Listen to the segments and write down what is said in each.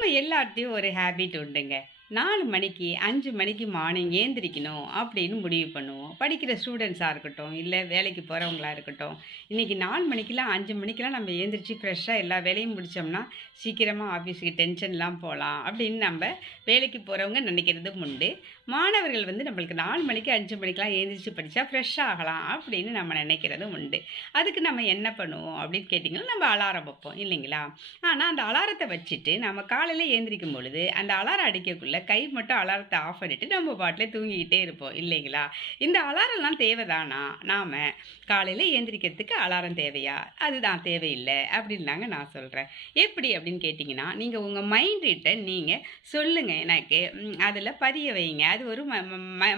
நம்ம எல்லார்ட்டையும் ஒரு ஹேபிட் உண்டுங்க நாலு மணிக்கு அஞ்சு மணிக்கு மார்னிங் ஏந்திரிக்கணும் அப்படின்னு முடிவு பண்ணுவோம். படிக்கிற ஸ்டூடெண்ட்ஸாக இருக்கட்டும் இல்லை வேலைக்கு போகிறவங்களா இருக்கட்டும் இன்றைக்கி நாலு மணிக்கெலாம் அஞ்சு மணிக்கெலாம் நம்ம ஏந்திரிச்சு ஃப்ரெஷ்ஷாக எல்லா வேலையும் முடித்தோம்னா சீக்கிரமாக ஆஃபீஸுக்கு டென்ஷன்லாம் போகலாம் அப்படின்னு நம்ம வேலைக்கு போகிறவங்க நினைக்கிறது உண்டு. மாணவர்கள் வந்து நம்மளுக்கு நாலு மணிக்கு அஞ்சு மணிக்கெலாம் ஏந்திரிச்சு படித்தா ஃப்ரெஷ்ஷாக ஆகலாம் அப்படின்னு நம்ம நினைக்கிறதும் உண்டு. அதுக்கு நம்ம என்ன பண்ணுவோம் அப்படின்னு கேட்டிங்கன்னா நம்ம அலாரம் வைப்போம் இல்லைங்களா? ஆனால் அந்த அலாரத்தை வச்சுட்டு நம்ம காலையில் ஏந்திரிக்கும் பொழுது அந்த அலாரம் அடிக்கக்குள்ளே கை மட்டும் அலாரத்தை ஆஃப் பண்ணிவிட்டு நம்ம பாட்டிலே தூங்கிக்கிட்டே இருப்போம் இல்லைங்களா? இந்த அலாரம்லாம் தேவைதானா? நாம் காலையில் ஏந்திரிக்கிறதுக்கு அலாரம் தேவையா? அதுதான் தேவையில்லை அப்படின்னாங்க நான் சொல்கிறேன் எப்படி அப்படின்னு கேட்டிங்கன்னா நீங்கள் உங்கள் மைண்ட்கிட்ட நீங்கள் சொல்லுங்கள் எனக்கு அதில் பதிய வைங்க. அது ஒரு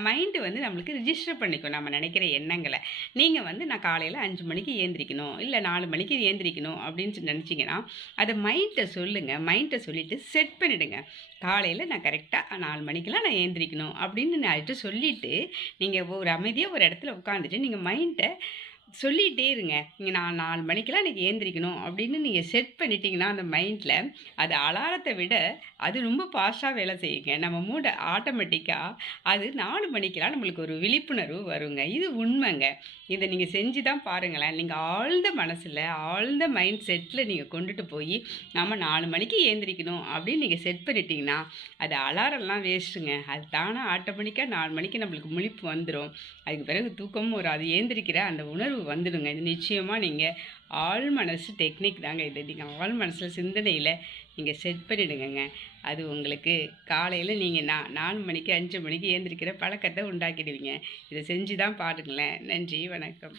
மைண்டு வந்து நம்மளுக்கு ரிஜிஸ்டர் பண்ணிக்கும். நம்ம நினைக்கிற எண்ணங்களை. நீங்கள் வந்து நான் காலையில் அஞ்சு மணிக்கு ஏந்திரிக்கணும் இல்லை நாலு மணிக்கு ஏந்திரிக்கணும் அப்படின்னு சொல்லி நினச்சிங்கன்னா அதை மைண்ட்டை சொல்லுங்கள் மைண்ட்டை சொல்லிவிட்டு செட் பண்ணிவிடுங்க காலையில் நான் கரெக்டாக நாலு மணிக்கெல்லாம் நான் ஏந்திரிக்கணும் அப்படின்னு நான் சொல்லிவிட்டு நீங்கள் ஒரு அமைதியாக ஒரு இடத்துல உட்காந்துட்டு நீங்கள் மைண்டை சொல்லிகிட்டே இருங்க. நீங்கள் நான் நாலு மணிக்கெல்லாம் இன்றைக்கி ஏந்திரிக்கணும் அப்படின்னு நீங்கள் செட் பண்ணிட்டீங்கன்னா அந்த மைண்டில் அது அலாரத்தை விட அது ரொம்ப ஃபாஸ்ட்டாக வேலை செய்யுங்க. நம்ம மூட ஆட்டோமேட்டிக்காக அது நாலு மணிக்கெலாம் நம்மளுக்கு ஒரு விழிப்புணர்வு வருங்க. இது உண்மைங்க. இதை நீங்கள் செஞ்சு தான் பாருங்களேன். நீங்கள் ஆழ்ந்த மனசில் ஆழ்ந்த மைண்ட் செட்டில் நீங்கள் கொண்டுட்டு போய் நம்ம நாலு மணிக்கு ஏந்திரிக்கணும் அப்படின்னு நீங்கள் செட் பண்ணிட்டீங்கன்னா அது அலாரம்லாம் வேஸ்ட்டுங்க. அது தானே ஆட்டோமேட்டிக்காக நாலு மணிக்கு நம்மளுக்கு முழிப்பு வந்துடும் அதுக்கு பிறகு தூக்கமும் ஒரு அது ஏந்திரிக்கிற அந்த உணர்வு வந்துடுங்க. இது நிச்சயமாக நீங்கள் ஆள் மனசு டெக்னிக் தாங்க இது. நீங்கள் ஆழ் மனசில் சிந்தனையில் நீங்கள் செட் பண்ணிவிடுங்கங்க அது உங்களுக்கு காலையில் நீங்கள் நா நாலு மணிக்கு அஞ்சு மணிக்கு ஏந்திரிக்கிற பழக்கத்தை உண்டாக்கிடுவீங்க. இதை செஞ்சு தான் பாருங்களேன். நன்றி வணக்கம்.